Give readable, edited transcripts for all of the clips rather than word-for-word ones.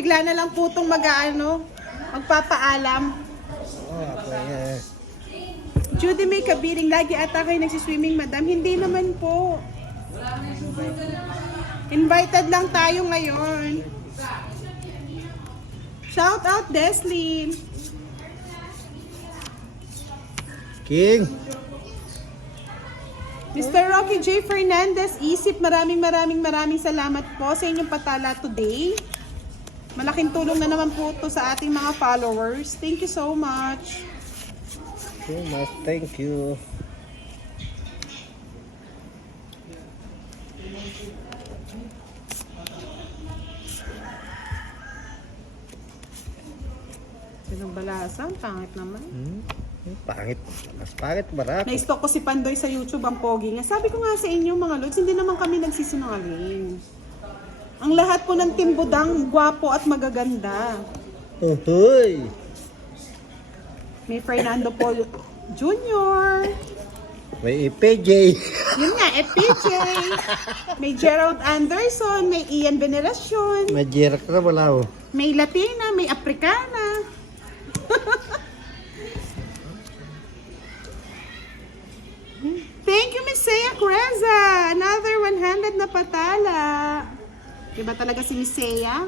bigla na lang po itong magpapaalam. Judy May Kabiring, lagi ata kayo nagsiswimming, madam. Hindi naman po. Invited lang tayo ngayon. Shout out, Deslin. King. Mr. Rocky J. Fernandez, Isip, maraming salamat po sa inyong patala today. Malaking tulong na naman po ito sa ating mga followers. Thank you so much. Thank you. Sinong balasan? Pangit naman. Pangit. Mas pangit marami. Na-stalk ko si Pandoy sa YouTube, ang pogi nga. Sabi ko nga sa inyo mga lods, hindi naman kami nagsisinungaling. Ang lahat po ng Team Budang, gwapo at magaganda. Uhoy! May Fernando Paul Jr. May EPJ. Yun nga, FPJ. May Gerald Anderson, may Ian Veneracion. May Jerak na wala oh. May Latina, may Africana. Thank you, Miss Seiya Creza. Another 100 na patala. Diba talaga si Miss Seiya?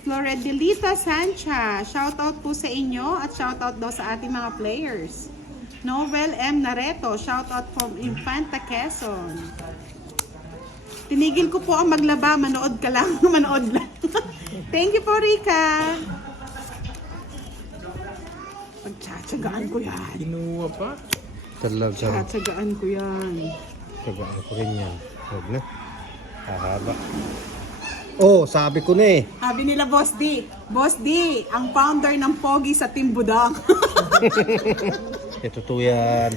Floredelita Sancha. Shoutout po sa inyo at shoutout daw sa ating mga players. Novel M. Nareto. Shoutout from Infanta Quezon. Tinigil ko po ang maglaba. Manood ka lang. Manood lang. Thank you po, Rika. Pagtsatsagaan ko yan. Kinuha pa? Talaga. Pagtsatsagaan ko yan. Tagaan ko rin yan. Huwag na. Hahaba. Oh, sabi ko na eh. Sabi nila, Boss D. Boss D, ang founder ng Pogi sa Team Budang. Ito to yan.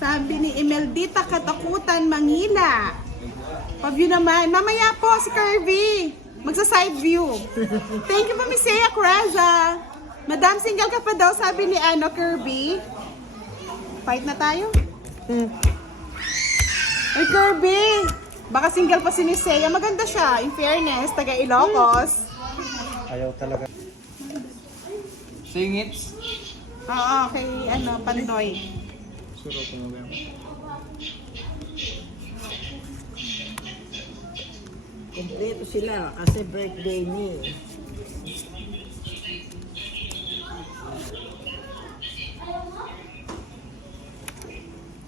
Sabi ni Imeldita Katakutan, Mangila. Paview naman. Mamaya po si Kirby. Magsa-side view. Thank you po, Miss Seiya Craza. Madam, single ka pa daw, sabi ni Kirby. Fight na tayo? Ay, Kirby. Baka single pa si Miss Seiya. Maganda siya. In fairness, taga Ilocos. Ayaw talaga. Singits? Oo, kay Pandoy. Suro ko mo Kompleto sila kasi birthday ni.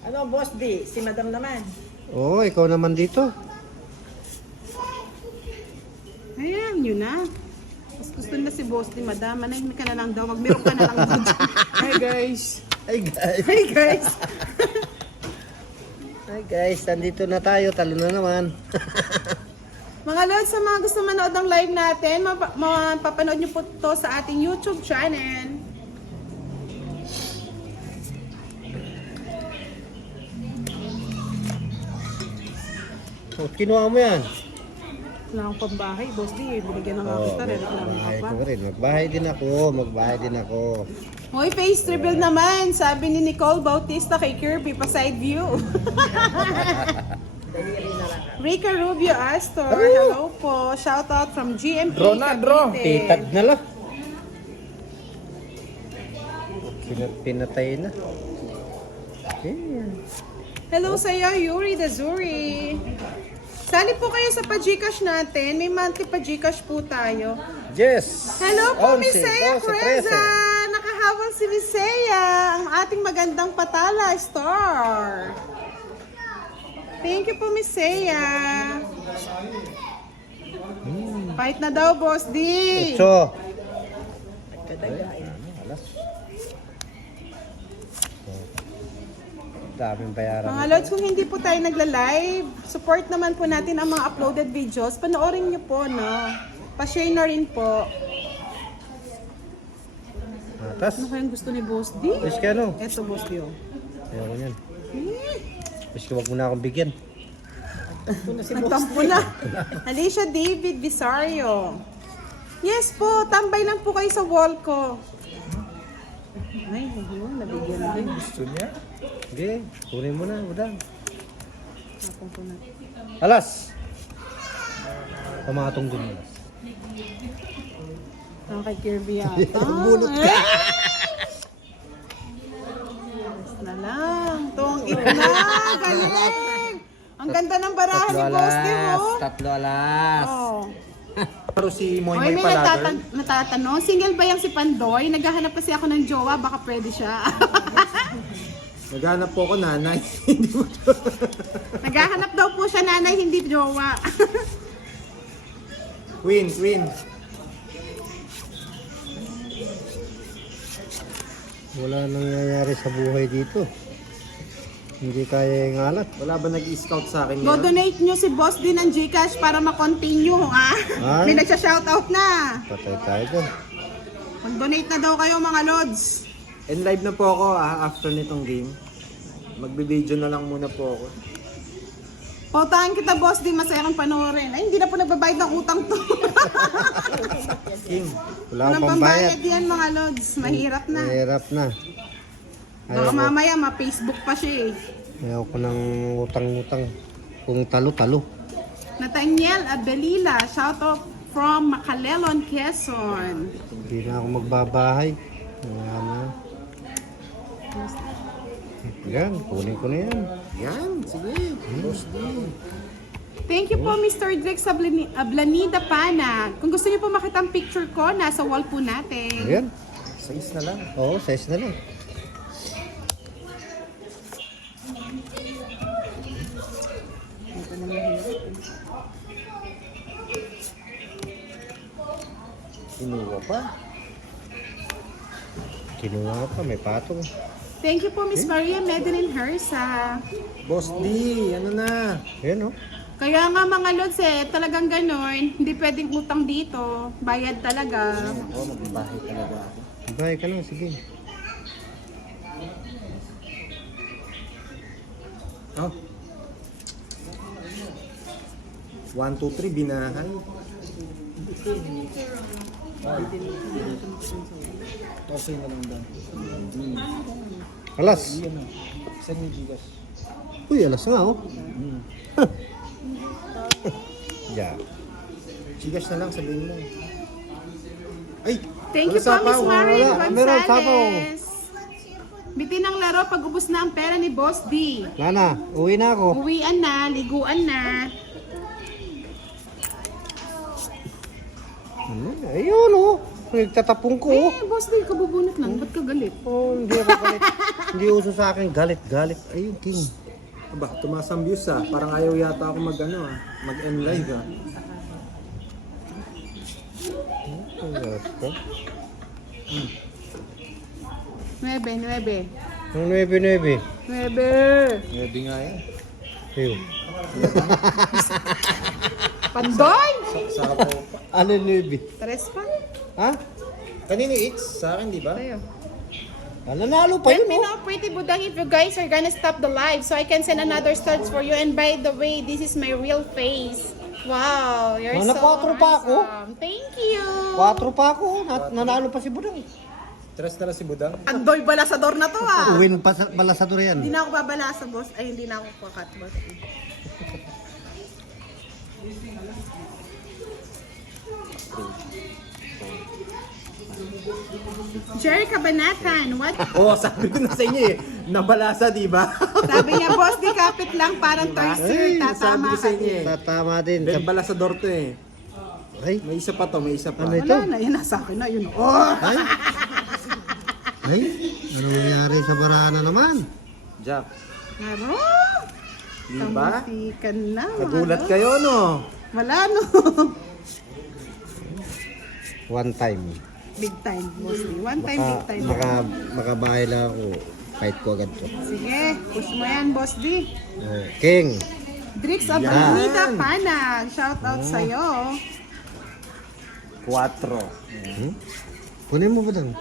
Ano, Boss D? Si Madam naman. Oo, ikaw naman dito. Ayan, yun na. Mas gusto na si Boss ni Madam. Manahimik ka na lang daw. Magmeron ka na lang doon. Hi guys! Hi guys. Hey guys! Hi guys, nandito na tayo. Talo na naman. Mga lods, sa mga gusto manood ng live natin, mapapanood nyo po to sa ating YouTube channel. Oh, kinuha mo yan. Wala akong pambahay, Boss D. Binigyan na nga kita. Magbahay ko rin. Magbahay din ako. Magbahay din ako. Hoy, face reveal naman. Sabi ni Nicole Bautista kay Kirby, pa side view. Rica Rubio Astor, hello po. Shout out from GMP Draw na, draw. Cavite. Titad na lang. Pinatay na. Ayan. Hello sa iyo, Yuri Dazuri. Sali po kayo sa pa-Gcash natin. May monthly pa-Gcash po tayo. Yes! Hello po, 11, Miss Seiya 12, Creza. Nakahabol si Miss Seiya, ang ating magandang patala star. Thank you po, Miss Seiya. Fight na daw, Boss D. 8. Kadagain. Alas. Daming bayaran. Mga lods, kung hindi po tayo nagla-live, support naman po natin ang mga uploaded videos. Panoorin niyo po, no? Pa-share na rin po. Atas. Ano kayang gusto ni Boss D? Wish ka no? Eto, Boss D, oh. Ayaw ko yan. Wish ka wag mo na akong bigyan. Nagtampo na. Alicia David Visario. Yes po, tambay lang po kayo sa wall ko. Ay, nabigyan din. Gusto niya? Sige, kunin mo na, udang. Tapon ko na. Alas! Pamatong din alas. Ang kay Kirby yata. Bunot ka. Yes na lang. Tungit na. Galing. Ang ganda ng barahan ni Boss Di mo. Tatlo alas. Oh. Pero si Moy Oy, Moy may pala, girl. natatanong. Single ba yung si Pandoy? Naghahanap kasi ako ng jowa. Baka pwede siya. Naghanap po ako nanay. Naghahanap daw po siya nanay, hindi jowa. Queen. Wala nangyayari sa buhay dito. Hindi kaya yung alat. Wala ba nag-scout sa akin Go yan? donate nyo si Boss din ng Gcash para ma-continue, ha? Ay. May nagsha-shoutout na. Patay tayo dyan. Mag-donate na daw kayo, mga lods. And live na po ako after nitong game. Magbe-video na lang muna po ako. Pautahan kita, Boss din. Masaya kang panoorin. Ay, hindi na po nagbabayad ng utang to. King. Wala Walang akong pambayad. pambayad yan, mga lods. Mahirap na. Mahirap na. Baka mamaya, ma-Facebook pa siya eh. Ayaw ko ng utang-utang. Kung talo-talo. Nathaniel Abelila, shoutout from Macalelon, Quezon. Hindi na ako magbabahay. Wala na. Yan, kunin ko na yan. Yan, sige. Boss D. Thank you po, Mr. Drex Ablanida Pana. Kung gusto niyo po makita ang picture ko, nasa wall po natin. Ayan. Size na lang. Oo, size na lang. Inuwa pa. Kinuha pa, may patong. Thank you po, Miss Maria Medelin Hersa. Boss D, ano na? Ayan, oh. Kaya nga mga lods talagang ganon. Hindi pwedeng utang dito. Bayad talaga. Ako, magbabahay talaga ako. Bahay ka na, sige. Oh. 1, 2, 3, binahay. Okay na lang doon. Alas. Saan yung Gcash? Uy, alas nga, oh. Yeah. Gcash na lang, sabihin mo. Ay! Thank you wala po, Miss sapaw. Marie Wala, meron sapaw. Gonzales. Bitin ang laro pag ubos na ang pera ni Boss D. Lana, uwi na ako. Uwian na, liguan na. Ayun, oh. Nagtatapong ko, oh. Boss D, kabubunot lang. Ba't ka galit? Oh, hindi ako galit. Hindi uso sa akin galit. Ayun, King. Aba, tumaas ang views ah. Parang ayaw yata ako mag-end live ah. Nuebe. Ang 9-9. Nuebe. Ready nga yan. Ayun. Pandoy! Sa po. Ano 9? Tres pa. Ha? Kanino it's? Sa akin, di ba? Tayo. Nanalo pa Let yun, me oh. know, Pretty Budang, if you guys are gonna stop the live so I can send another stars for you. And by the way, this is my real face. Wow, you're Mana so 4 pa ako? handsome. Thank you. 4 pa ako. Nanalo pa si Budang. Tres na lang si Budang. Andoy balasador na to ah. Win pa sa balasador yan. Hindi na ako babalasa, boss. Ay, hindi na ako kakat, boss. Jerry Cabanatan, what? Oo, sabi ko na sa inyo eh. Nabalasa, di ba? Sabi niya, boss, di kapit lang, parang Ay, thirster, sabi tatama ko ka. sa inyo eh. Tatama din. Then balasador to eh. Ay, May isa pa to, may isa pa. Ano ito? Wala na, yun nasa akin na, yun. Oh! ay. Ano nangyari sa barana naman? Jack, Naro! di ba? Kamasikan na. mga Nagulat boss. kayo, no? Wala, no? One time. Big time, mostly. One time, big time. Makabahay lang ako. Fight ko agad to. Sige, push mo yan, boss D. Oh, King. Drix Abunida Panag, shout out sa'yo. 4. Kunin mo ba dang?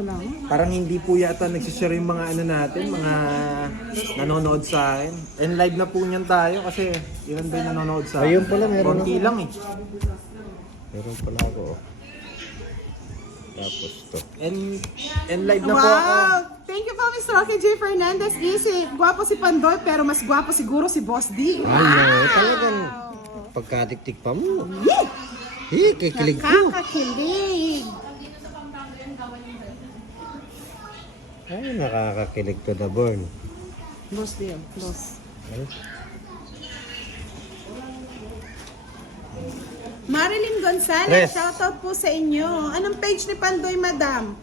Wala nga. Parang hindi po yata nagsishare yung mga ano natin, mga nanonood sa akin. And live na po niyan tayo kasi ilan ba yung nanonood sa akin? Ayun pala, meron Konti lang eh. Meron pala ako. Oh. Tapos to. And live na po ako. Wow! Thank you po, Mr. Rocky J. Fernandez. Easy. Gwapo si Pandoy, pero mas gwapo siguro si Boss D. Ay, talagang pagkatiktik pa mo. Kikilig ko. Nakakakilig. Ay, nakakakilig to the burn. Boss D, boss. Ay, Marilyn Gonzalez, Tres. shoutout po sa inyo. Anong page ni Pandoy, madam?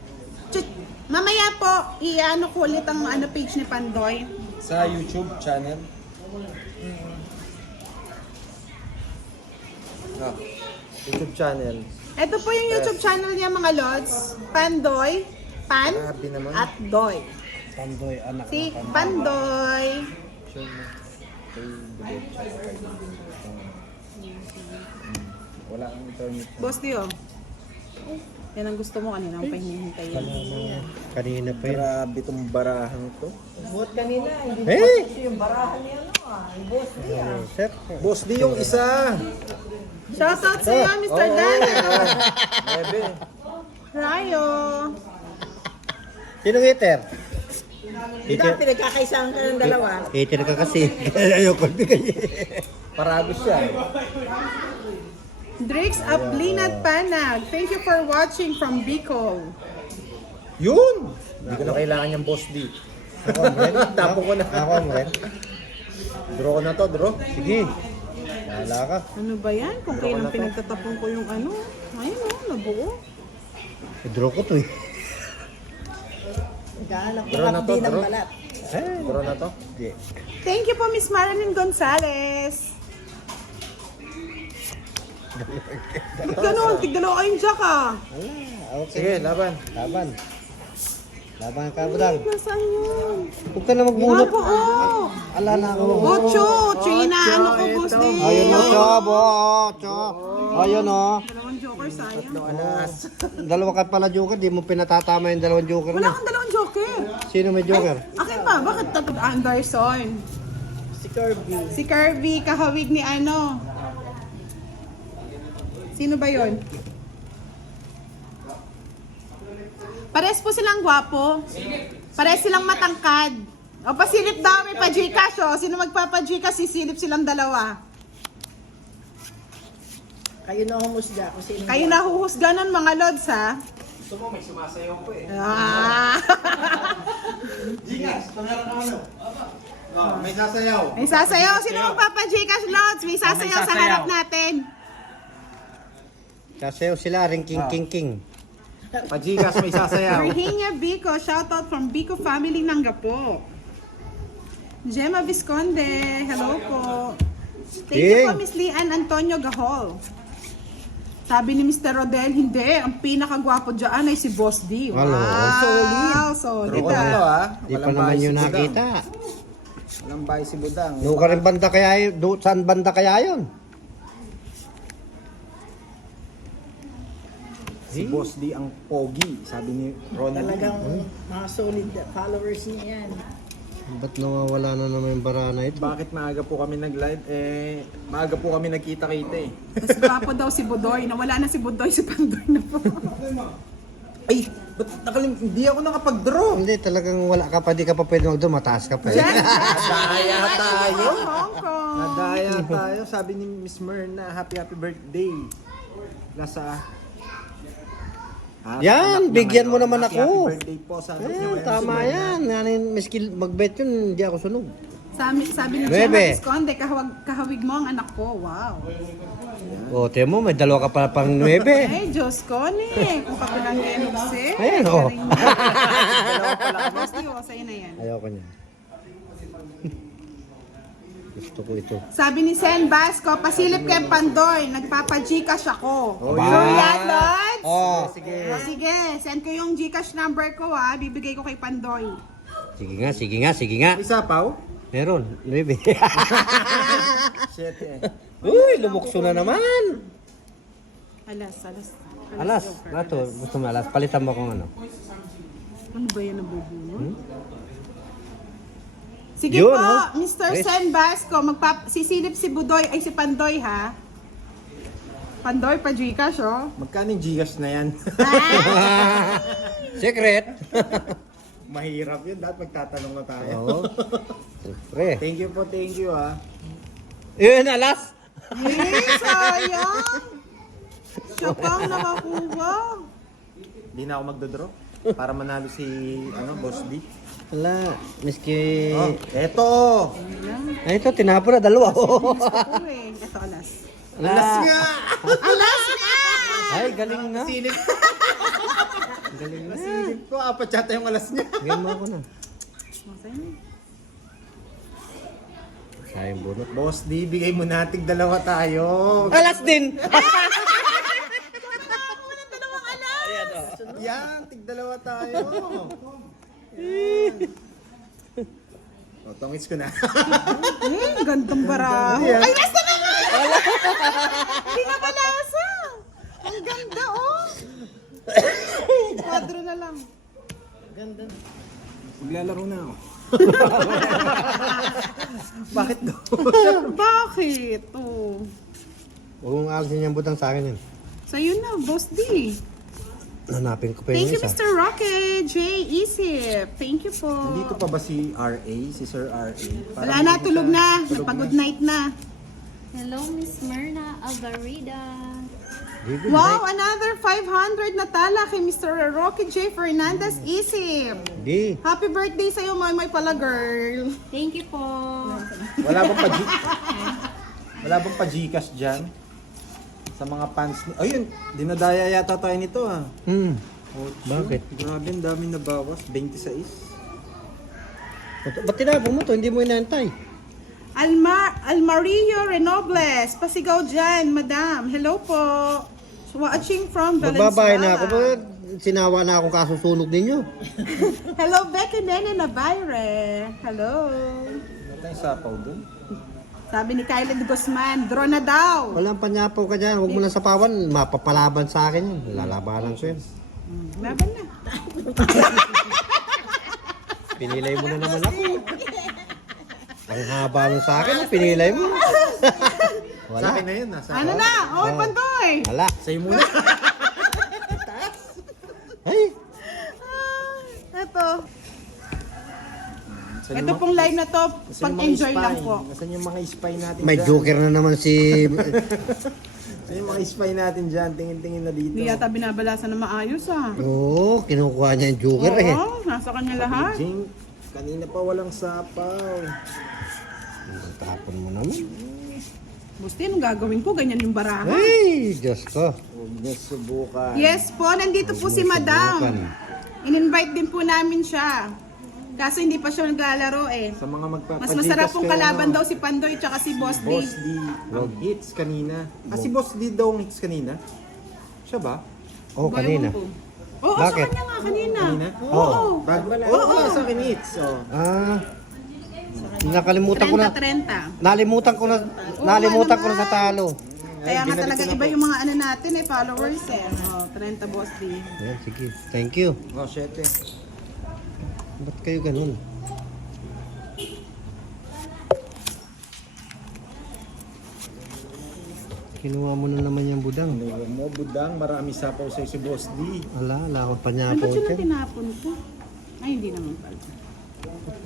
Mamaya po, i-ano ko ulit ang page ni Pandoy. Sa YouTube channel. YouTube channel. Ito po yung YouTube channel niya, mga lods. Pandoy, Pan, Grabe naman. at Doy. Pandoy, anak. Si Pandoy. Wala kang internet. Boss Dio. Yan ang gusto mo kanina, ang pahinihintay yan. Kanina pa yun. Grabe tong barahang to. Buhat kanina, hindi Eh! kasi yung barahan niya, yung boss niya. Sir. Boss D yung isa. Shoutout sa iyo, Mr. Dario. Bebe. Rayo. Sino hater? Di ba pinagkakaisahan ka ng dalawa? Hater ka kasi. Ayoko bigay. Paragos siya. Drix Aplinat Panag. Thank you for watching from Bicol. Yun! Hindi ko na kailangan yung Boss D. Ako, Amren. Tapo ko na. Ako, Amren. Draw ko na to, draw. Sige. Wala ka. Ano ba yan? Kung kailan pinagtatapon ko yung ano. Ayun o, nabuo. I-draw ko to eh. Naghahanap ko Draw na to, kapdi ng draw. balat. Draw na to. Hindi. Thank you po, Miss Marilyn Gonzalez. Ganun, tigdalawa kayong jack ah. Okay. Sige, laban. Laban. Laban ka, budang. Nasaan yun? Huwag ka na magbunot. Nga po, oh. Ala na ako. Ocho, China, ano ko, boss ito. din. Ayun o, Chob. Ocho. Ayun o. Dalawang joker, sayang. Alas. Dalawa ka pala joker. Di mo pinatatama yung dalawang joker Wala na. kang dalawang joker. Sino may joker? Akin pa, bakit tatlo? Anderson. Si Kirby. Si Kirby, kahawig ni ano. Sino ba yon? Pares po silang gwapo. Pares silang matangkad. O pasilip daw, may pa-Gcash o. Sino magpapa-Gcash, sisilip silang dalawa. Kayo na humusga kung sino. Kayo nahuhusga nun mga lods ha. Gusto mo, may sumasayaw ko eh. Ah. May sasayaw. May sasayaw. Sino magpapa-Gcash lods? May sasayaw sa harap natin. Sasayaw sila, ring king king king. Pajigas, may sasayaw. Virginia Bico, shoutout from Bico family ng Gapo. Gemma Visconde, hello po. Thank you po, Miss Lian Antonio Gahol. Sabi ni Mr. Rodel, hindi. Ang pinakagwapo dyan ay si Boss D. Wow, Hello. solid Draw ko na to ah. ah. Di pa Walang naman bahay yun si Budang. nakita. Walang bahay si Budang. Doon ka rin banda kaya yun? Saan banda kaya yun? Si Boss D ang pogi, sabi ni Ronald. Talagang mga solid followers niya yan. Ba't nawawala na naman yung bara na ito? Bakit maaga po kami nag-live? Maaga po kami nagkita-kita eh. Mas gwapo daw si Budoy. Nawala na si Budoy, si Pandoy na po. Ay, ba't hindi ako nakapag-draw? Hindi, talagang wala ka pa, di ka pa pwede mag-draw, mataas ka pa. Jen, Nadaya tayo. Hong Kong. Nadaya tayo. Sabi ni Miss Myrna, happy birthday. Nasa... Yan, bigyan mo naman Happy ako. birthday po. Sabi niya Ayan, ngayon, tama si Myrna. yan. Yan, miski mag-bet yun, hindi ako sunog. Sabi ni Nuebe. Gemma Visconde, kahawig mo ang anak ko. Wow. O, tiyan mo, may dalawa ka pala pang 9. Ay, Diyos ko ni. Kung kapilang genugse. Ayan, oh. Boss D, sa'yo na yan. Ayoko niya. Gusto ko ito. Sabi ni Sen Basco, pasilip kay Pandoy, nagpapa-Gcash ako. Oh, Sure yan, Lods? Oh, Sige. Sige, send ko yung Gcash number ko ha, bibigay ko kay Pandoy. sige nga, sige nga, sige nga. Isa pa, Meron, 9. Shit eh. Uy, lumukso na naman. Alas. Alas, nato, gusto mo alas. Palitan mo kung ano. Ano ba yan nabubunod? Sige Yun, po, oh. Mr. Yes. Sen Basco, sisilip si Budoy, ay si Pandoy ha. Pandoy pa Gcash, oh. Magkano yung Gcash na yan? Secret. Mahirap yun. Dapat magtatanong na tayo. Oo. Siyempre. Thank you po, thank you ah. Yun, alas. Sayang! Siya pang nakakuha. Hindi na ako magdodraw para manalo si Boss D. Wala. Miski... Oh, eto! Ay, ito, tinapon na. Dalawa. Ako eh. Ito, alas. Alas nga! Alas nga! Ay, galing na. Silip. Galing na. Silip ko, apat yata yung alas niya. Game mo ako na. Masaya. Sayang bunot. Boss D, bigay mo nating dalawa tayo. Alas din! Yan, tig dalawa tayo. O, tongits ko na. Gandang baraho. Yan. Ay, nasa na nga! Pinabalasa! Ang ganda, oh! Kwadro na lang. Maglalaro na ako. Bakit daw? Bakit? Oh. Huwag mong alisin yung butang sa akin yun. Sa'yo na, Boss D. Nanapin ko pa yung Thank you, isa. Mr. Rocket. J. Isip. Thank you po. Nandito pa ba si R.A., si Sir R.A.? Wala na, tulog na. Tulog Pag-good na. night na. Hello, Miss Myrna Alvarida. Good Wow, night. another 500 na tala kay Mr. Rocket J. Fernandez Isip. Di. Happy birthday sa'yo, May pala girl. Thank you po. Wala bang Wala bang pa-Gcash dyan? Sa mga fans ni... Ayun, dinadaya yata tayo nito ah. Oh, Bakit? Grabe, ang dami na bawas. 26. Ba't tinapon mo to? Hindi mo inantay. Almario Renobles. Pasigaw dyan, madam. Hello po. Watching from Magbabahay na ako. Valenzuela. Ba't sinawa na akong kasusunog ninyo? Hello, Becky Nene Navarre. Hello. Ano tayong sapaw dun? Sabi ni Kylie Guzman, draw na daw. Walang panyapaw ka dyan. Huwag mo lang sapawan. Mapapalaban sa akin yun. Lalabanan ko yun. Laban na. Pinilay mo na naman ako. Ang haba nun sa akin. Pinilay mo. Sa Wala. akin na yun ah. Ano na? Oh, Pandoy. Wala. Sa'yo muna. Ay. Ito. Nasaan Ito yung pong live na to, nasaan yung mga pag-enjoy spy? lang po. Nasaan yung mga spy natin May dyan? joker na naman si... Nasaan yung mga spy natin dyan? Tingin-tingin na dito. Hindi yata binabalasan na maayos ah. Oo, kinukuha niya yung joker eh. Oo, nasa kanya lahat. Jing, kanina pa walang sapaw. Tapon mo naman. Busti, anong gagawin ko? Ganyan yung baraha. Ay, Diyos ko. Huwag niyo subukan. Yes po, nandito po si Madam. In-invite din po namin siya. Kaso hindi pa siya naglalaro eh. Sa mga Mas masarap pong kayo, kalaban ano, daw si Pandoy tsaka si Boss D. Boss D, ang hits kanina. Ah, si Boss D daw ang hits kanina? Siya ba? Oh, kanina. Oo, Bakit? sa kanya nga kanina. Kanina? Oo. Wala sa akin hits. Oh. Ah, nakalimutan ko na. 30-30. Nalimutan ko na sa talo. Kaya nga binalik talaga ko na iba po. yung mga ano natin eh, followers eh. Oh, 30 Boss D. Ayan, sige. Thank you. Oh, shit eh. Ba't kayo ganun? Kinuha mo na naman yung budang. Ano mo, budang, marami sapaw sa'yo si Boss D. Wala akong Ano panyapo ba sila dyan. tinapon ko? Ay, hindi naman pala.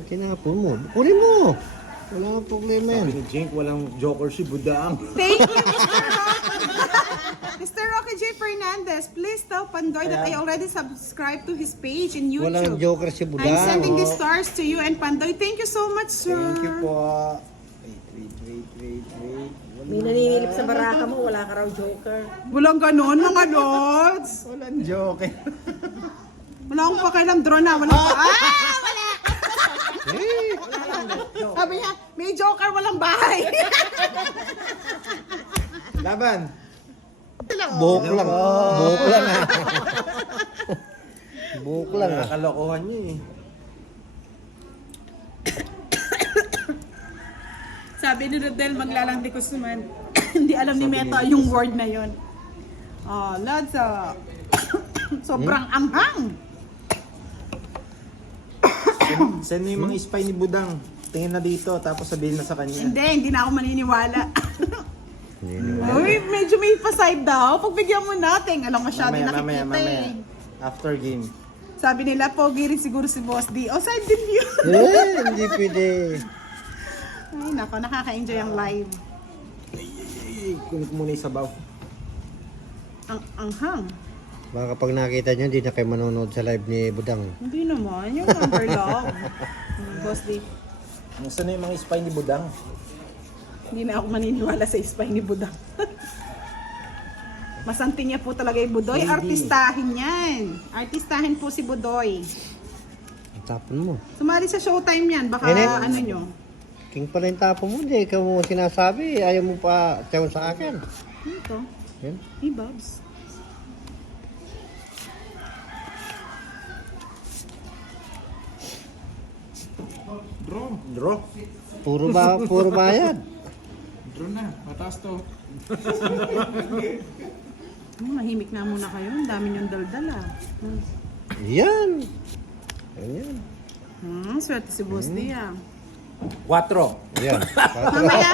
Kinapon mo. Kunin mo. Wala akong problema yan. Sabi ni Jink, walang joker si budang. Thank you, Mr. Rocky J. Fernandez. Please tell Pandoy that I already subscribed to his page in YouTube. Walang joker si I'm budang. sending these stars to you and Pandoy. Thank you so much, sir. Thank you po. Wait. May naninilip sa baraka mo, wala ka raw joker. Walang ganon, mga lods. Walang joker. Wala akong pakialam, drone na. Walang wala! Sabi niya, may joker, walang bahay. Laban. Buhok lang. Buhok lang ah. Buhok lang ah. Nakakalokohan niyo eh. Sabi ni Rodel, maglalandi ko suman. Hindi alam ni Meta yung word na yon. Oh, lods, sobrang anghang. Send mo yung mga spy ni budang. Tingin na dito, tapos sabihin na sa kanya. Hindi na ako maniniwala. Hindi Uy, medyo may pa-side daw. Pagbigyan mo natin. Alam, masyado nakikita eh. After game. Sabi nila, pogi rin siguro si Boss D. O, side din yun. hindi pwede. Ay, nako, nakaka-enjoy ang live. Kunin ko muna yung sabaw. Ang anghang. Baka pag nakita nyo, hindi na kayo manonood sa live ni Budang. Hindi naman, yung number lang. Boss D. Nasaan na yung mga spy ni Budang? Hindi na ako maniniwala sa spy ni Budang. Masanti niya po talaga yung Budoy. Hindi. Artistahin yan. Artistahin po si Budoy. Ang tapon mo. Sumali sa showtime yan. Baka Nene. ano nyo. King pala yung tapon mo. Hindi, ikaw mo sinasabi. Ayaw mo pa tiyawin sa akin. Ito. Yan. Hey, Bobs. Draw. Puro bayad. Mahimik na muna kayo. Ang dami niyong daldal ah. Yan. Yan. Swerte si Boss D ah. 4. Yan. Mamaya,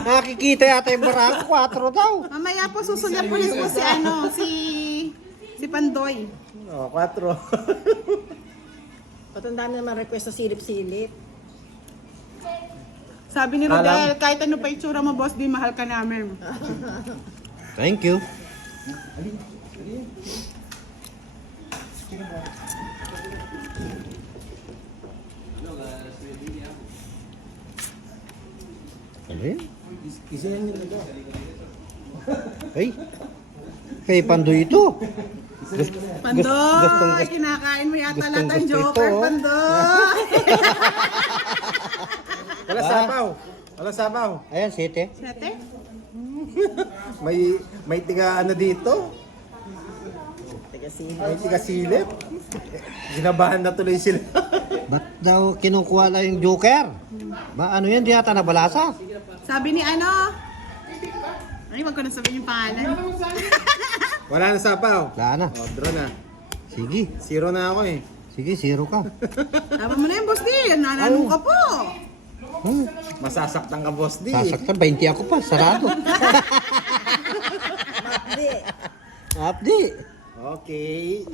Nakikita yata yung barako. 4 daw. mamaya po susunod po po si ano, si Pandoy. Oh, 4. Ba't ang dami naman request sa silip-silip? Sabi ni Rodel, kahit ano pa itsura mo, Boss D, mahal ka namin. Thank you. Ano yan? Isinan nyo nito. Ay. Kay Pandoy ito. Pandoy, kinakain mo yata lahat ng gusto Joker, ito, oh. Pandoy. Wala sabaw. Wala sabaw. Ayan, 7. Sete? May tiga ano dito? May tiga silip. Ginabahan na tuloy sila. Ba't daw kinukuha lang yung Joker? Ba, ano yan? Di yata nabalasa. Sabi ni ano? Ay, wag ko na sabihin yung pangalan. Wala na sabaw. Wala na. Oh, draw na. Sige. 0 na ako eh. Sige, 0 ka. Tama mo na yun, Boss D. Nananong ka po. Masasaktan ka, Boss D. Sasaktan, 20 ako pa. Sarado. Hindi. Update. Okay.